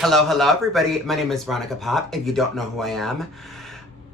Hello, hello, everybody. My name is Veronica Pop. If you don't know who I am,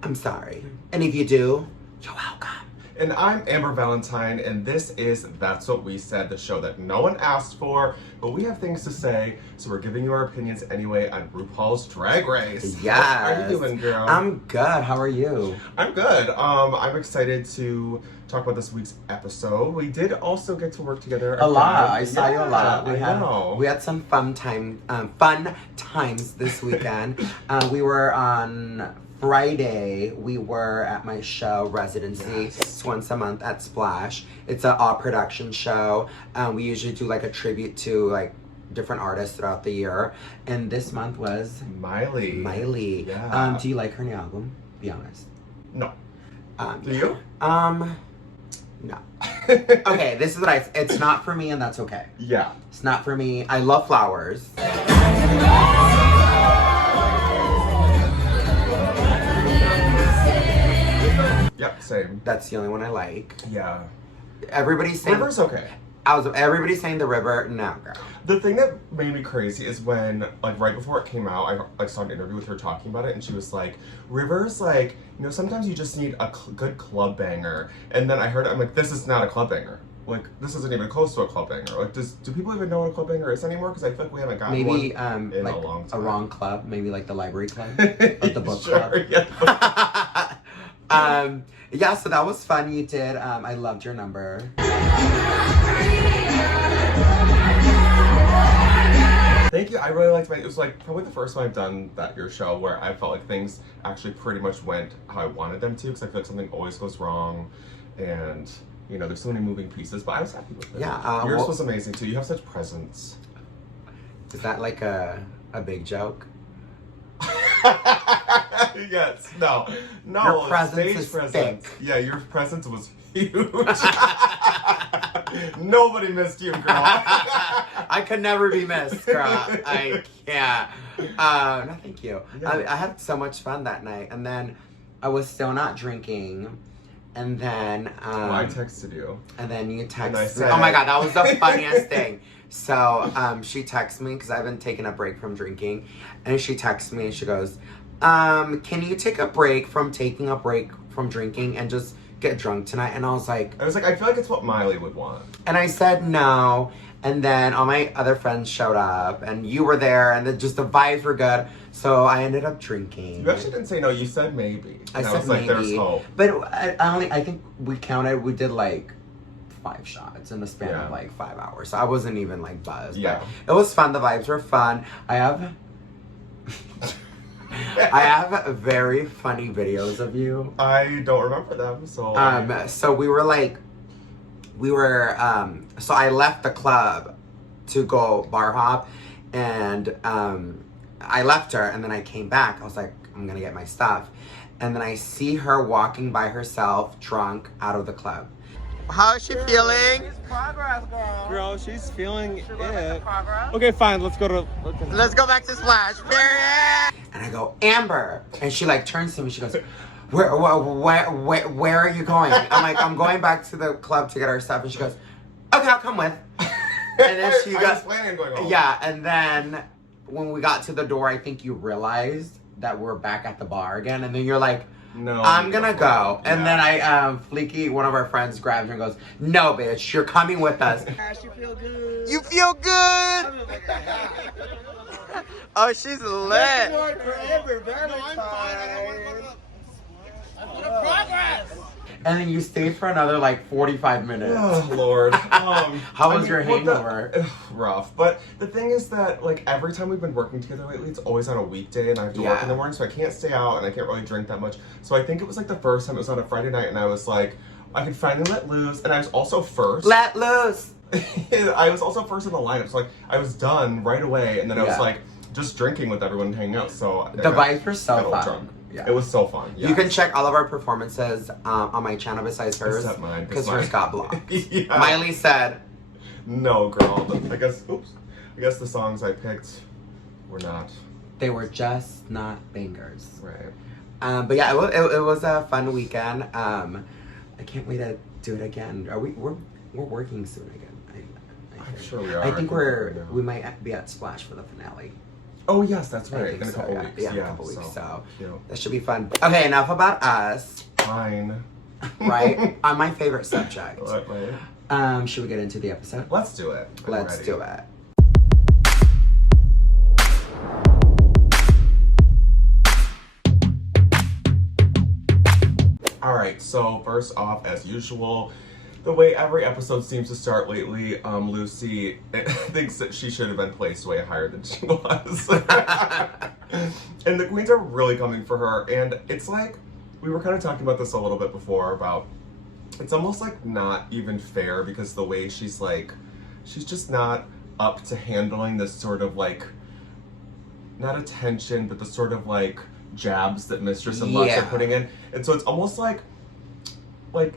I'm sorry. And if you do, you're welcome. And I'm Amber Valentine, and this is That's What We Said, the show that no one asked for, but we have things to say, so we're giving you our opinions anyway on RuPaul's Drag Race. Yes. How are you doing, girl? I'm good. How are you? I'm good. I'm excited to talk about this week's episode. We did also get to work together A lot. again. I saw you a lot. know. We had some fun times this weekend. We were on Friday. We were at my show residency. Yes. It's once a month at Splash. It's an all production show. We usually do like a tribute to like different artists throughout the year. And this month was Miley. Yeah. Do you like her new album? Be honest. No. Do Yeah. you? No. Okay, this is what it's not for me, and that's okay. Yeah. It's not for me. I love flowers. Yep, same. That's the only one I like. Yeah. Everybody's saying River's okay. everybody's saying the river. No, girl. The thing that made me crazy is when, like, right before it came out, I like saw an interview with her talking about it, and she was like, "River's like, you know, sometimes you just need a good club banger." And then I heard it, I'm like, "This is not a club banger. Like, this isn't even close to a club banger. Like, do people even know what a club banger is anymore? Because I feel like we haven't gotten Maybe one in like a long time. a wrong club. Maybe like the library club or the book Sure, club. Yeah. Yeah. So that was fun. You did. I loved your number. Thank you. I really liked it was like probably the first time I've done your show where I felt like things actually pretty much went how I wanted them to, because I feel like something always goes wrong, and you know there's so many moving pieces. But I was happy with it. Yeah. Yours was amazing too. You have such presence. Is that like a big joke? Yes. No. Your presence Stage is presence. thick. Yeah, your presence was huge. Nobody missed you, girl. I could never be missed, girl. I can't. No, thank you. Yeah. I had so much fun that night, and then I was still not drinking, and then Well, I texted you. and then you And I texted me. said- Oh my god, that was the funniest thing. So she texted me because I've been taking a break from drinking, and she texts me and she goes, "Can you take a break from taking a break from drinking and just get drunk tonight?" And I was like, I feel like it's what Miley would want. and I said no. And then all my other friends showed up, and you were there, and the vibes were good. So I ended up drinking. You actually didn't say no. You said maybe. I And said was like, maybe. there's hope. But I think we did like 5 shots in the span Yeah. of like 5 hours. So I wasn't even like buzzed. Yeah. But it was fun. The vibes were fun. I have very funny videos of you. I don't remember them, so. So so I left the club to go bar hop, and I left her, and then I came back. I was like, I'm gonna get my stuff, and then I see her walking by herself, drunk, out of the club. How is she feeling? It's progress, girl. Girl, she's feeling Should we look at it. the progress? Okay, fine. Let's go to. Let's go back to Splash, period. And I go, Amber, and she like turns to me. She goes, where are you going? I'm like, I'm going back to the club to get our stuff, and she goes, okay, I'll come with. And then she I got, was planning on going home. yeah, and then when we got to the door, I think you realized that we're back at the bar again, and then you're like, No. I'm gonna go. And Yeah. then Fleeky, one of our friends, grabs her and goes, no, bitch, you're coming with us. Ash, you feel good? You feel good? Oh, she's lit. Forever, Valentine. Progress. And then you stayed for another like 45 minutes. Oh Lord. How was your hangover? Rough. But the thing is that like every time we've been working together lately, it's always on a weekday, and I have to work in the morning, so I can't stay out and I can't really drink that much. So I think it was like the first time it was on a Friday night, and I was like, I could finally let loose, and I was also first. Let loose. I was also first in the lineup, so like I was done right away, and then I was Yeah. like just drinking with everyone and hanging out. So The vibes were so got a little fun. drunk. Yeah. It was so fun. You can check all of our performances on my channel besides hers. Except mine, Because 'cause hers mine- got blocked. Yeah. Miley said, No, girl. I guess the songs I picked were not they were just not bangers. right. But yeah, it was a fun weekend. I can't wait to do it again. We're working soon again. I'm sure we are. I think know. we might be at Splash for the finale. Oh yes, that's I right. think In a so, couple yeah. weeks. Yeah, in a couple weeks. So cute. that should be fun. Okay, enough about us. Fine. Right? On my favorite subject. What? Should we get into the episode? Let's do it. I'm Let's ready. do it. Alright, so first off, as usual, the way every episode seems to start lately, Lucy thinks that she should have been placed way higher than she was. And the queens are really coming for her, and it's like, we were kind of talking about this a little bit before, about, it's almost like not even fair, because the way she's like, she's just not up to handling this sort of like, not attention, but the sort of like, jabs that Mistress and Lux are putting in. And so it's almost like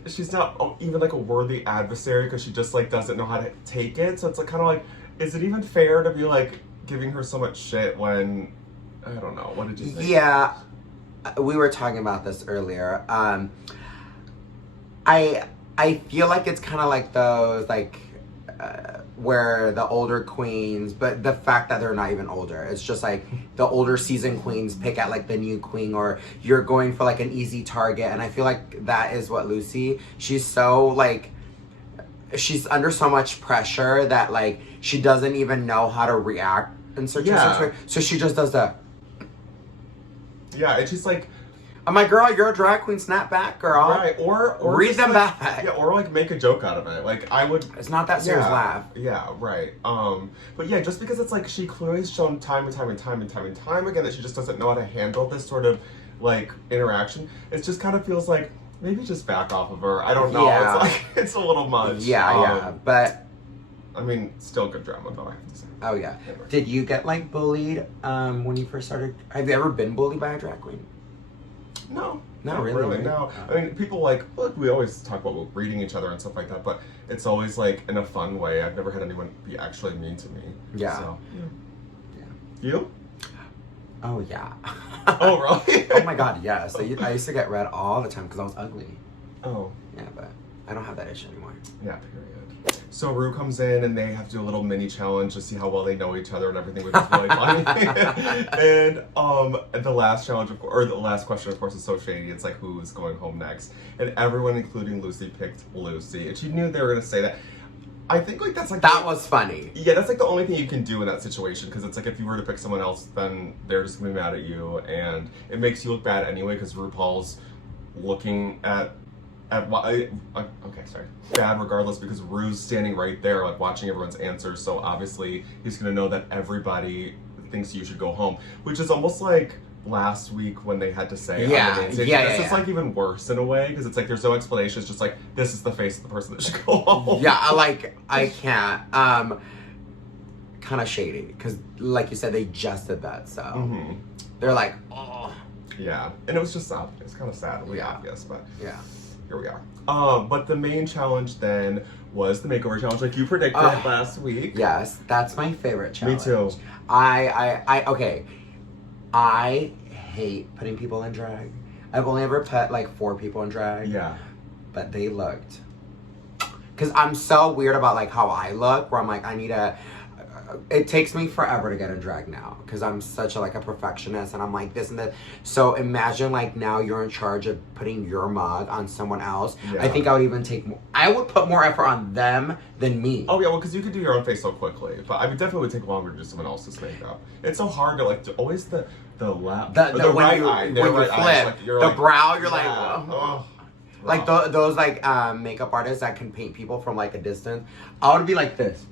she's not even like a worthy adversary, because she just like doesn't know how to take it. So it's like kind of like, is it even fair to be like giving her so much shit when, I don't know, what did you think? Yeah, we were talking about this earlier. I feel like it's kind of like those like where the older queens, but the fact that they're not even older, it's just like the older seasoned queens pick at like the new queen, or you're going for like an easy target. And I feel like that is what Lucy, she's so like, she's under so much pressure that like she doesn't even know how to react in certain situations. So she just does that. Yeah, and she's like, I'm like, girl, you're a drag queen, snap back, girl. right, or read just, them like, back. Yeah, or like make a joke out of it. Like I would. It's not that serious laugh. Yeah, right. But yeah, just because it's like she clearly has shown time and time again that she just doesn't know how to handle this sort of like interaction. It just kind of feels like maybe just back off of her. I don't know. Yeah. It's like it's a little much. Yeah, but I mean, still good drama though, I have to say. oh yeah. Anyway. Did you get like bullied when you first started? Have you ever been bullied by a drag queen? No. Not really. No. I mean, people like, look, we always talk about reading each other and stuff like that, but it's always like in a fun way. I've never had anyone be actually mean to me. Yeah. So, Yeah. You? Oh yeah. Oh, really? Oh my god, yes. I used to get red all the time because I was ugly. Oh. Yeah, but I don't have that issue anymore. Yeah, period. So Ru comes in and they have to do a little mini challenge to see how well they know each other and everything, which is really funny. And the last challenge, or the last question, of course, is so shady. It's like, who's going home next? And everyone, including Lucy, picked Lucy. And she knew they were going to say that. I think like that's like That was funny. Yeah, that's like the only thing you can do in that situation, because it's like if you were to pick someone else, then they're just gonna be mad at you, and it makes you look bad anyway, because RuPaul's looking at okay, sorry, bad regardless, because Ru's standing right there, like watching everyone's answers. So obviously he's gonna know that everybody thinks you should go home, which is almost like last week when they had to say, This is like even worse in a way, because it's like there's no explanation. It's just like, this is the face of the person that should go home. Yeah, I can't. Kind of shady, because like you said, they just did that, so they're like, oh. Yeah, and it was just obvious. It's kind of sadly obvious, but yeah. Here we are. But the main challenge then was the makeover challenge, like you predicted last week. Yes, that's my favorite challenge. Me too. Okay. I hate putting people in drag. I've only ever put like 4 people in drag. Yeah. But they looked. Because I'm so weird about like how I look, where I'm like, I need it takes me forever to get in drag now, because I'm such a perfectionist, and I'm like this and that. So imagine like now you're in charge of putting your mug on someone else. Yeah. I think I would even I would put more effort on them than me. Oh yeah, well, because you could do your own face so quickly, but I mean, definitely would take longer to do someone else's makeup. It's so hard to like always the left, the right eye, when you flip the brow, you're like, oh. Like those like makeup artists that can paint people from like a distance. I would be like this.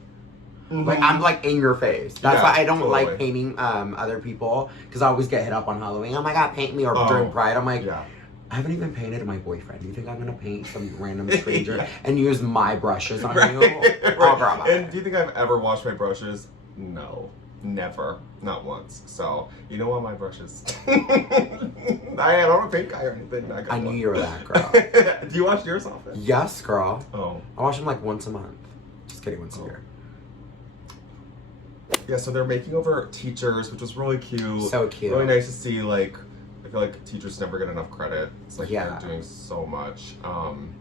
Like I'm like in your face. That's why I don't like painting other people, because I always get hit up on Halloween. Oh my god, paint me, or during Pride. I'm like, I haven't even painted my boyfriend. Do you think I'm gonna paint some random stranger and use my brushes on you? Oh, girl, and do you think I've ever washed my brushes? No, never, not once. So you know what, my brushes. I don't think I or anything. I knew you were that girl. Do you wash yours often? Yes, girl. Oh, I wash them like once a month. Just kidding, once a year. Yeah, so they're making over teachers, which was really cute. So cute. Really nice to see, like, feel like teachers never get enough credit. It's like Yeah. they're doing so much.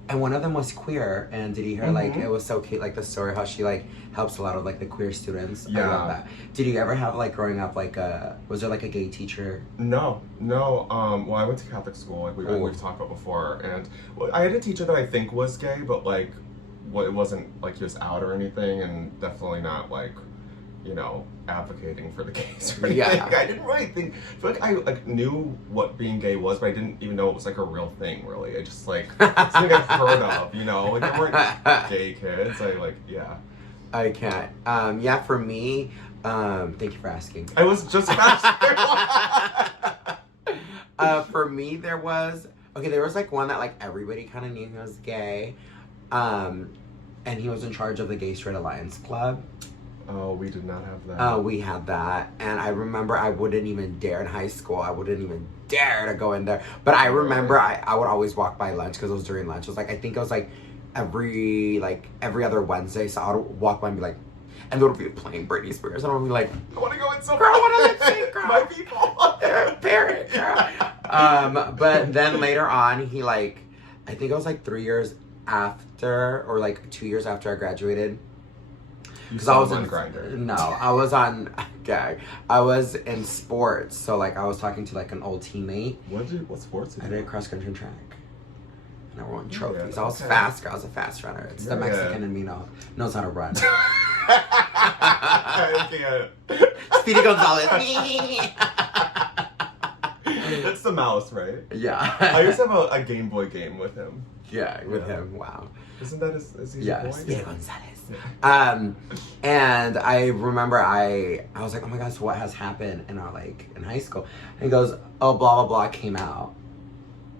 And one of them was queer, and did you hear like it was so cute, like the story how she like helps a lot of like the queer students. I love that. Did you ever have like growing up like was there like a gay teacher? No. Well, I went to Catholic school, like we've talked about before, and I had a teacher that I think was gay, but like, it wasn't like he was out or anything, and definitely not like, you know, advocating for the gays or anything. Yeah. I didn't really think. I feel like I like knew what being gay was, but I didn't even know it was like a real thing. Really, I just like something I've heard of. You know, like there weren't gay kids. I can't. Yeah, for me, thank you for asking. I was just about to For me, there was like one that like everybody kind of knew he was gay, and he was in charge of the Gay Straight Alliance Club. Oh, we did not have that. We had that, and I remember I wouldn't even dare in high school. I wouldn't even dare to go in there. But I remember I would always walk by lunch because it was during lunch. It was like I think it was like every other Wednesday, so I would walk by and be like, and they would be playing Britney Spears, and I would be like, I want to go in so girl, I bad. want to lip sync, girl. My people. Parent, girl. But then later on, he like, I think it was like 3 years after, or like 2 years after I graduated. Because I was on in Grindr. No, I was on. Okay, I was in sports, so like I was talking to like an old teammate. What sports? I did cross country and track, and I won trophies. Yeah, I was fast, girl. I was a fast runner. It's the Mexican in me knows how to run. I can't. Speedy Gonzalez. That's the mouse, right? Yeah. I used to have a Game Boy game with him. Yeah, with him. Wow. Isn't that is he Yeah, boy? Speedy Gonzalez. And I remember I was like, oh my gosh, so what has happened in high school? And he goes, oh, blah blah blah came out,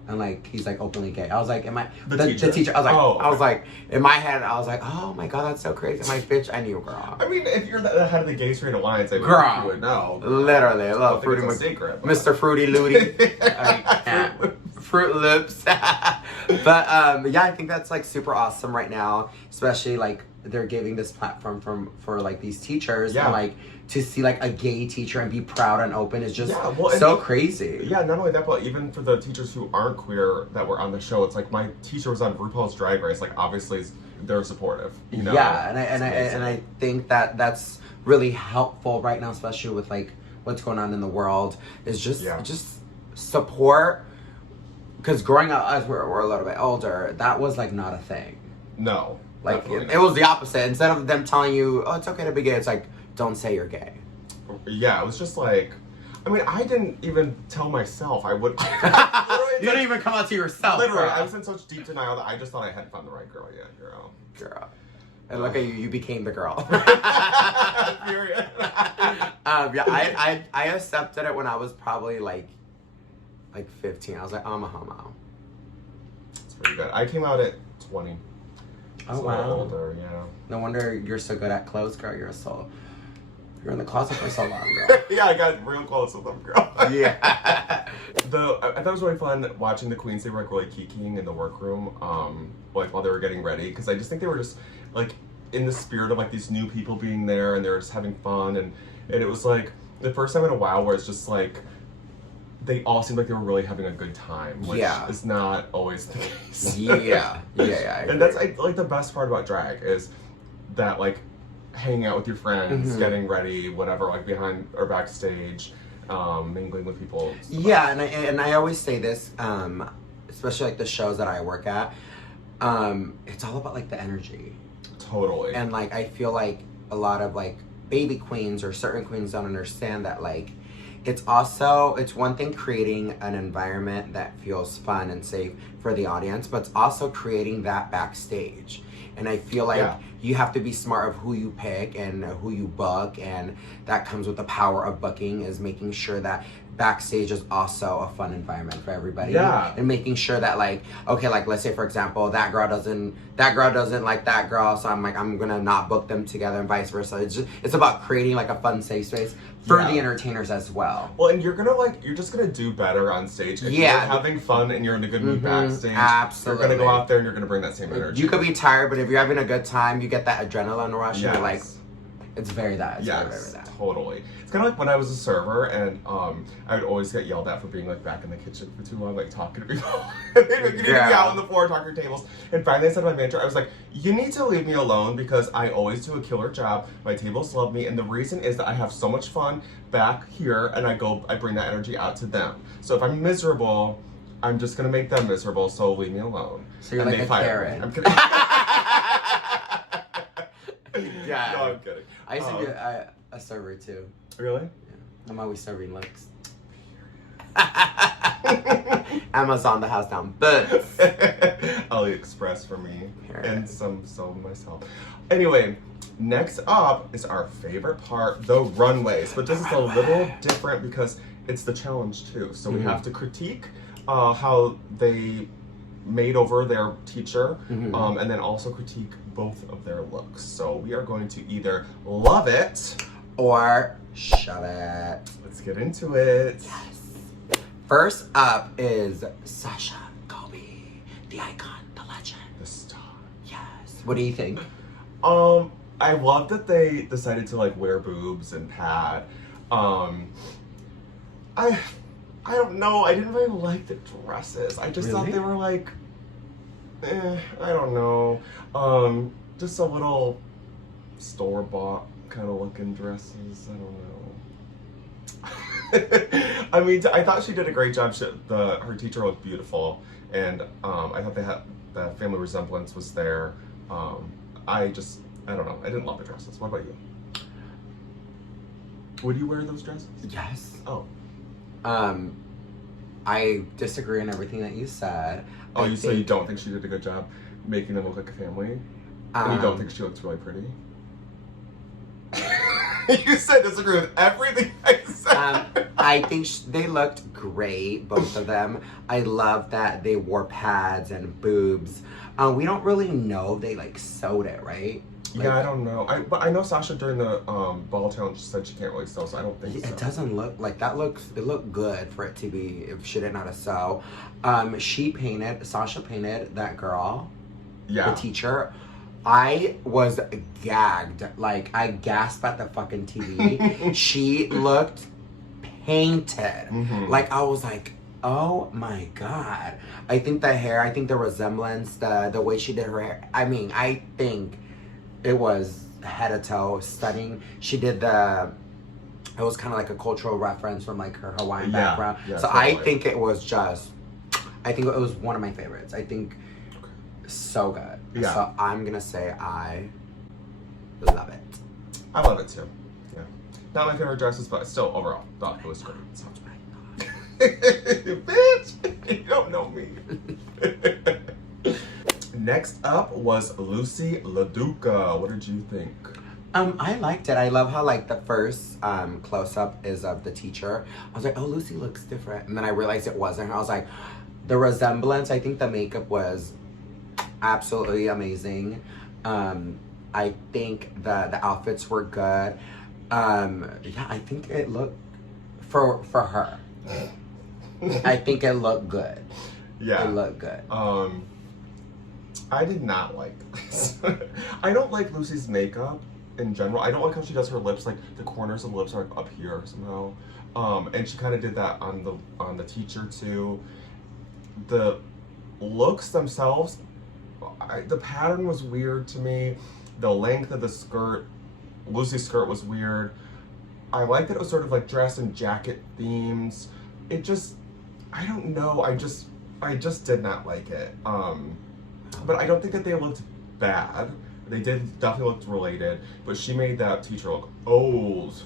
and like he's like openly gay. I was like, am I the teacher? I was like, I was like, in my head, I was like, oh my god, that's so crazy. I'm like, bitch, I knew, girl. I mean, if you're the head of the Gay Straight Alliance, I mean, Girl. you would know. Literally, I love Fruity Fruity Mr. Fruity Looty. I can't. Fruit Loops. But yeah, I think that's like super awesome right now, especially like they're giving this platform for like these teachers, and like to see like a gay teacher and be proud and open is just so crazy. Yeah, not only that, but even for the teachers who aren't queer that were on the show, it's like my teacher was on RuPaul's Drag Race. Like obviously they're supportive. You know? Yeah, and I think that that's really helpful right now, especially with like what's going on in the world. Is just support. Because growing up, as we're a little bit older, that was like not a thing. No. Like it was the opposite. Instead of them telling you, oh, it's okay to be gay, it's like, don't say you're gay. Yeah, it was just like, I mean, I didn't even tell myself I would. You didn't even come out to yourself. Literally, girl. I was in such deep denial that I just thought I hadn't found the right girl yet, girl. And look at you, you became the girl. Period. Yeah, I accepted it when I was probably like 15. I was like, I'm a homo. It's pretty good. I came out at 20. Oh, so wow. Older, yeah. No wonder you're so good at clothes, girl. You're in the closet for so long, girl. Yeah, I got real close with them, girl. Yeah. I thought it was really fun watching the queens. They were like really kikiing in the workroom, like while they were getting ready, because I just think they were just like in the spirit of like these new people being there, and they were just having fun, and it was like the first time in a while where it's just like they all seemed like they were really having a good time, which is not always the case. Yeah. And that's like the best part about drag is that like hanging out with your friends, getting ready, whatever, like behind or backstage, mingling with people. Yeah, and I always say this, especially like the shows that I work at, it's all about like the energy. Totally. And like I feel like a lot of like baby queens or certain queens don't understand that like it's one thing creating an environment that feels fun and safe for the audience, but it's also creating that backstage. And I feel like you have to be smart of who you pick and who you book, and that comes with the power of booking, is making sure that backstage is also a fun environment for everybody. Yeah. And making sure that like, okay, like let's say for example, that girl doesn't like that girl, so I'm gonna not book them together and vice versa. It's about creating like a fun safe space for the entertainers as well. Well, and you're just gonna do better on stage if you're having fun and you're in a good mood backstage. Absolutely. You're gonna go out there and you're gonna bring that same energy. You could be tired, but if you're having a good time, you get that adrenaline rush and you're like, It's very that. It's very, very Yes, that. totally. It's kind of like when I was a server, and I would always get yelled at for being like back in the kitchen for too long, like talking to people. You need to be out on the floor talking to tables. And finally, I said to my manager, I was like, "You need to leave me alone because I always do a killer job. My tables love me, and the reason is that I have so much fun back here, and I bring that energy out to them. So if I'm miserable, I'm just gonna make them miserable. So leave me alone." So you're and like a Karen. I'm kidding. Yeah. No, I'm kidding. I used to be a server too. Really? Yeah. I'm always serving looks. Amazon the house down, but AliExpress for me Period. and some myself. Anyway, next up is our favorite part, the runways. But this is a little different because it's the challenge too. So we have to critique how they made over their teacher, and then also critique both of their looks. So we are going to either love it or shove it. Let's get into it. Yes. First up is Sasha Kobe, the icon, the legend, The star. Yes. What do you think? I love that they decided to like wear boobs and pad. I don't know. I didn't really like the dresses. I just thought they were like, I don't know. Just a little store-bought kind of looking dresses. I don't know. I mean, I thought she did a great job. Her teacher looked beautiful, and I thought they had that family resemblance was there. I don't know. I didn't love the dresses. What about you? Would you wear those dresses? Yes. Oh. I disagree on everything that you said. So you don't think she did a good job making them look like a family? And you don't think she looks really pretty? You said disagree with everything I said. I think they looked great, both of them. I love that they wore pads and boobs. We don't really know they like sewed it, right? Yeah, I don't know. But I know Sasha during the ball challenge said she can't really sew, so I don't think so. It doesn't look like that. It looked good for it to be if she didn't know how to sew. Sasha painted that girl, the teacher. I was gagged. Like, I gasped at the fucking TV. She looked painted. Like, I was like, oh my God. I think the hair, I think the resemblance, the way she did her hair. I mean, I think it was head to toe stunning. She did it was kind of like a cultural reference from like her Hawaiian background. Yeah, so totally. I think it was one of my favorites. I think so good. Yeah. So I'm gonna say I love it. I love it too. Yeah. Not my favorite dresses, but still overall thought it was great. Sounds right. Bitch, you don't know me. Next up was Lucy Laduka. What did you think? I liked it. I love how like the first close-up is of the teacher. I was like, oh, Lucy looks different. And then I realized it wasn't her. I was like, the resemblance, I think the makeup was absolutely amazing. I think the outfits were good. Yeah, I think it looked, for her, I think it looked good. Yeah. It looked good. I did not like this. I don't like Lucy's makeup in general. I don't like how she does her lips. Like the corners of the lips are like up here somehow. And she kind of did that on the teacher too. The looks themselves, the pattern was weird to me. The length of the skirt, Lucy's skirt was weird. I liked that it was sort of like dress and jacket themes. It just, I don't know. I just did not like it. But I don't think that they looked bad. They definitely looked related, but she made that teacher look old,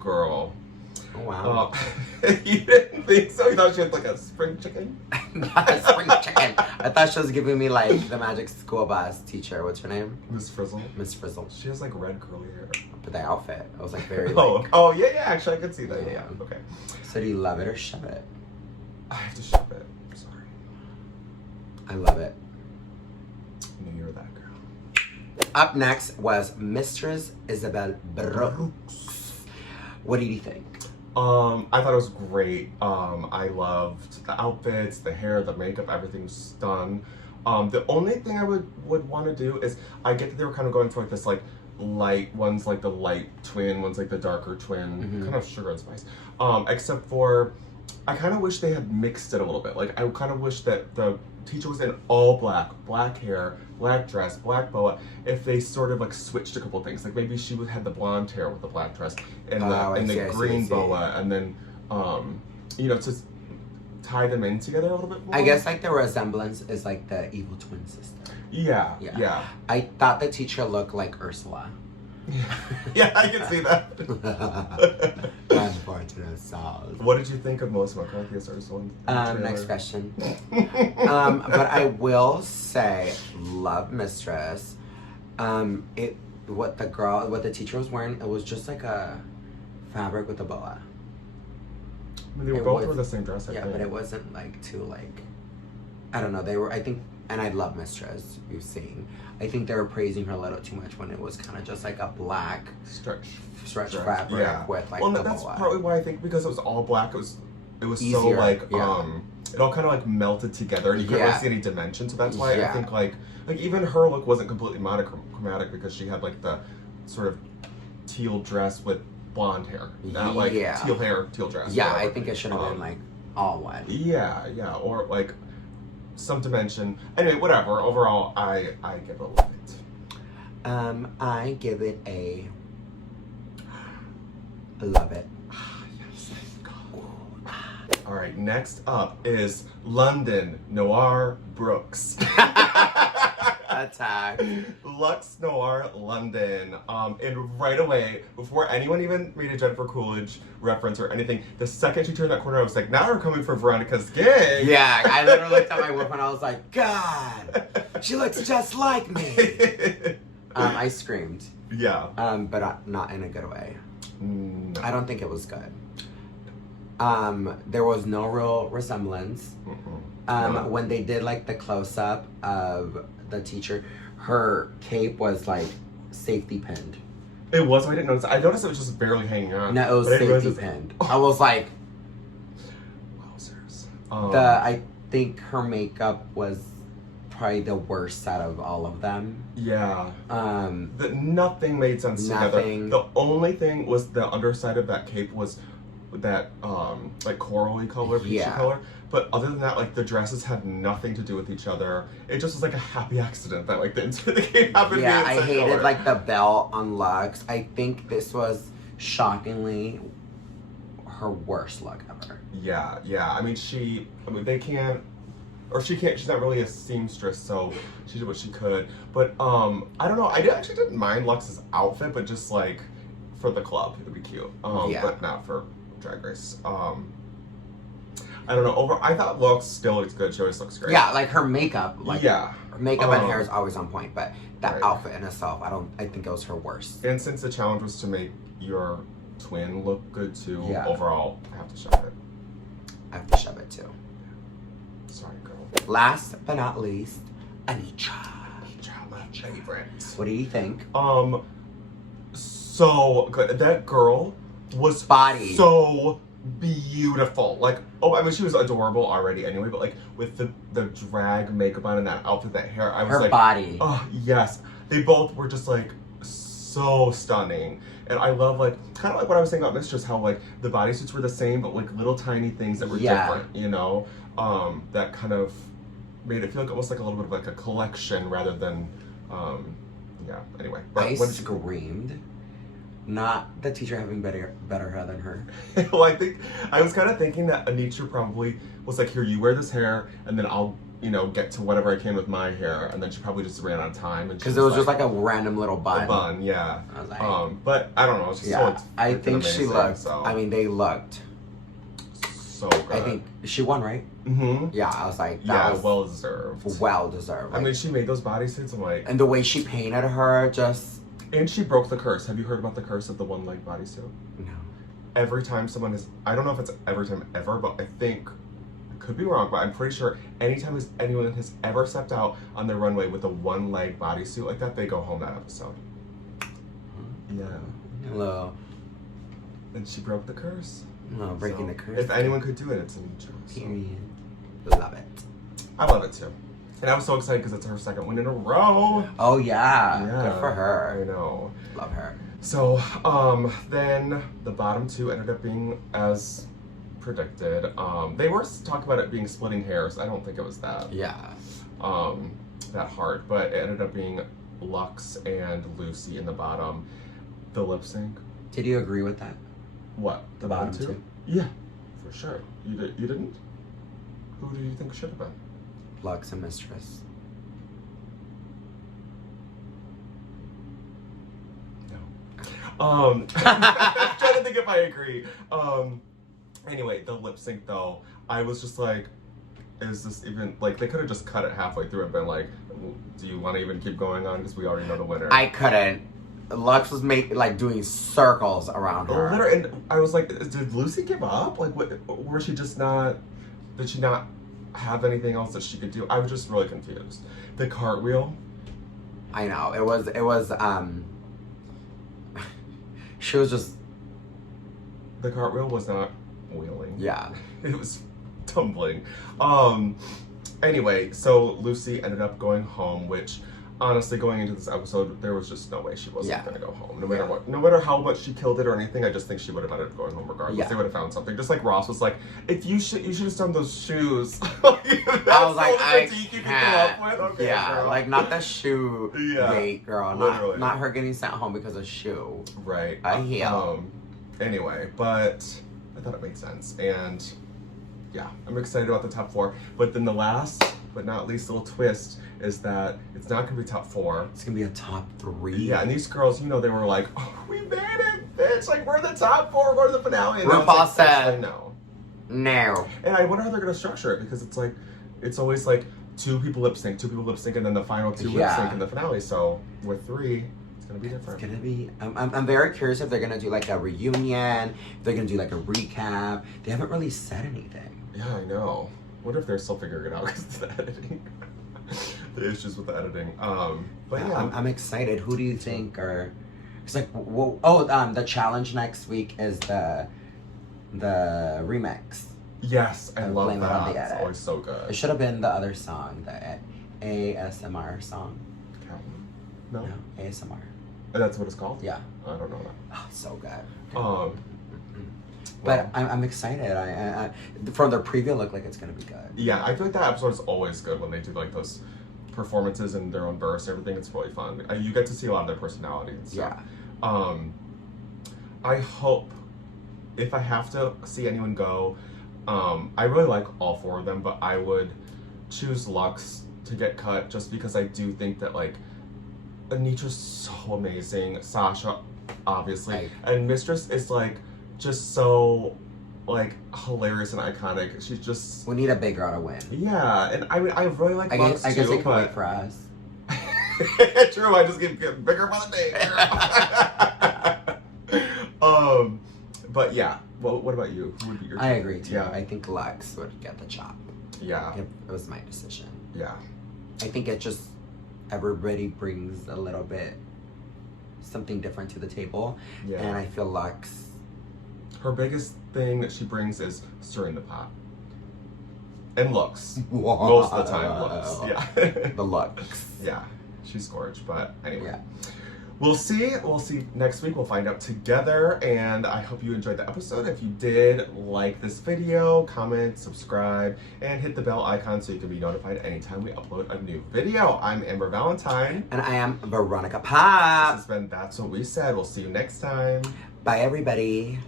girl. Oh, wow. You didn't think so? You thought she had like a spring chicken? Not a spring chicken. I thought she was giving me like the magic school bus teacher. What's her name? Miss Frizzle. Miss Frizzle. She has like red curly hair. But the outfit, I was like very like. Oh yeah, actually I could see that. Yeah. Okay. So do you love it or shove it? I have to shove it. Sorry. I love it. Knew you were that girl. Up next was Mistress Isabel Brooks. What did you think? I thought it was great. I loved the outfits, the hair, the makeup, everything was done. The only thing I would want to do is, I get that they were kind of going for like this like light, one's like the light twin, one's like the darker twin, Mm-hmm. kind of sugar and spice. Except for, I kind of wish they had mixed it a little bit. Like, I kind of wish that the teacher was in all black hair, black dress, black boa. If they sort of like switched a couple things, like maybe she would have the blonde hair with the black dress and the green boa, and then you know, to tie them in together a little bit more. I guess like the resemblance is like the evil twin sister. Yeah. I thought the teacher looked like Ursula. Yeah, I can see that. Unfortunate souls. What did you think of Melissa McCarthy as Ursula? Next question. But I will say, love Mistress. What the teacher was wearing, it was just like a fabric with a boa. I mean, they were both wearing the same dress, I think. But it wasn't like too like, I don't know, they were, I think, and I love Mistress, you've seen. I think they were praising her a little too much when it was kind of just like a black stretch fabric with like the that's boa. probably why I think, because it was all black, it was easier, so like, it all kind of like melted together and you couldn't really see any dimension, so that's why I think like even her look wasn't completely monochromatic because she had like the sort of teal dress with blonde hair, not like teal hair, teal dress. Yeah, I think it should have been like all one. Yeah, or like some dimension. Anyway, whatever. Overall, I give it a love it. I give it a love it. Yes. All right, next up is London Noir Brooks. Attack. Lux Noir London. And right away, before anyone even made a Jennifer Coolidge reference or anything, the second she turned that corner, I was like, now we're coming for Veronica's gig. Yeah, I literally looked at my whip and I was like, God, she looks just like me. I screamed. Yeah. But not in a good way. No. I don't think it was good. There was no real resemblance. When they did like the close-up of the teacher, her cape was like safety pinned. It was, I didn't notice. I noticed it was just barely hanging on. No, it was safety pinned. I was like, wowzers. I think her makeup was probably the worst out of all of them. Yeah. Nothing made sense together. The only thing was the underside of that cape was that like corally color, peachy color. But other than that, like the dresses had nothing to do with each other. It just was like a happy accident that like the cape happened. Yeah, I hated like the belt on Lux. I think this was shockingly her worst look ever. Yeah. I mean, they can't, or she can't. She's not really a seamstress, so she did what she could. But I don't know. I actually didn't mind Lux's outfit, but just like for the club, it would be cute. But not for Drag Race. I don't know. I thought Lux still looks good. She always looks great. Yeah, like her makeup. Her makeup and hair is always on point, but that outfit in itself, I think it was her worst. And since the challenge was to make your twin look good too, overall, I have to shove it. I have to shove it too. Sorry, girl. Last but not least, Anitra, my favorite. What do you think? So good. That girl was so beautiful. Like, I mean, she was adorable already anyway, but like with the drag makeup on and that outfit, that hair, I was her like, body. Oh yes, they both were just like so stunning. And I love like kind of like what I was saying about Mistress, how like the bodysuits were the same, but like little tiny things that were different, you know, that kind of made it feel like almost like a little bit of like a collection rather than, anyway. I screamed. Not the teacher having better hair than her. Well, I think I was kind of thinking that Anitra probably was like, here, you wear this hair, and then I'll, get to whatever I can with my hair, and then she probably just ran out of time. Because it was just like a random little bun. A bun, yeah. I was like, but I don't know. It's just I think she looked. So. I mean, they looked so good. I think she won, right? Mm-hmm. Yeah, I was like, was well deserved. Well deserved. I mean, she made those bodysuits. I'm like, and the way she painted her, just. And she broke the curse. Have you heard about the curse of the one-leg bodysuit? No. Every time someone has, I don't know if it's every time ever, but I think, I could be wrong, but I'm pretty sure anytime anyone has ever stepped out on their runway with a one-leg bodysuit like that, they go home that episode. Yeah. Hello. And she broke the curse. No, breaking the curse. If anyone could do it, it's Anitra. Period. Love it. I love it too. And I was so excited because it's her second win in a row. Oh yeah. Good for I her. know. Love her. So, then the bottom two ended up being as predicted. They were talking about it being splitting hairs. I don't think it was that. Yeah. That hard, but it ended up being Lux and Lucy in the bottom. The lip sync. Did you agree with that? What? The bottom two? Yeah, for sure. You didn't? Who do you think should have been? Lux and Mistress. No. I'm trying to think if I agree. Anyway, the lip sync though, I was just like, is this even, like, they could have just cut it halfway through and been like, do you want to even keep going on? Because we already know the winner. I couldn't. Lux was doing circles around her. Literally, and I was like, did Lucy give up? Like, what, was she just not, did she not have anything else that she could do? I was just really confused. The cartwheel. I know. It was, she was just. The cartwheel was not wheeling. Yeah. It was tumbling. Anyway, so Lucy ended up going home, which honestly, going into this episode, there was just no way she wasn't gonna go home. No matter what, no matter how much she killed it or anything, I just think she would have ended up going home regardless. They would have found something. Just like Ross was like, if you should have done those shoes. I was like, I can't. Okay, yeah, girl. like not the shoe date, girl. Literally. Not her getting sent home because of shoe. Right. A heel. Anyway, but I thought it made sense, and yeah, I'm excited about the top four. But then the last, but not least, little twist is that it's not gonna be top four. It's gonna be a top three. Yeah, and these girls, they were like, oh, we made it, bitch! Like, we're the top four, we're the finale. And RuPaul said, no. No. And I wonder how they're gonna structure it, because it's like, it's always like two people lip sync, and then the final two lip sync in the finale. So with three, it's gonna be different. It's gonna be. I'm very curious if they're gonna do like a reunion. If they're gonna do like a recap. They haven't really said anything. Yeah, I know. Wonder if they're still figuring it out because of the editing. The issues with the editing. But yeah, I'm excited. Who do you think are? It's like, the challenge next week is the remix. Yes, I love Blame It on that. the It's Edit. always so good. It should have been the other song, the ASMR song. No, ASMR. That's what it's called. Yeah. I don't know that. Oh, so good. Well, But I'm excited. I from the preview, look like it's gonna be good. yeah, I feel like that episode is always good when they do like those performances and their own bursts and everything. It's really fun. You get to see a lot of their personality and stuff. Yeah. I hope, if I have to see anyone go, I really like all four of them, but I would choose Lux to get cut just because I do think that like Anitra's so amazing, Sasha obviously, and Mistress is like just so like hilarious and iconic. She's just, we need a big girl to win. yeah, and I mean I really like Lux I guess too, they can wait for us. True, I just get bigger by the day. But yeah. Well, what about you? Who would be your? I agree too. Yeah. I think Lux would get the chop. Yeah. It was my decision. Yeah. I think it just, everybody brings a little bit something different to the table. Yeah. And I feel Lux. Her biggest thing that she brings is stirring the pot. And looks. Most of the time looks. Yeah. The looks. Yeah. She's gorgeous. But anyway. Yeah. We'll see. We'll see next week. We'll find out together. And I hope you enjoyed the episode. If you did, like this video, comment, subscribe, and hit the bell icon so you can be notified anytime we upload a new video. I'm Amber Valentine. And I am Veronica Pop. This has been That's What We Said. We'll see you next time. Bye, everybody.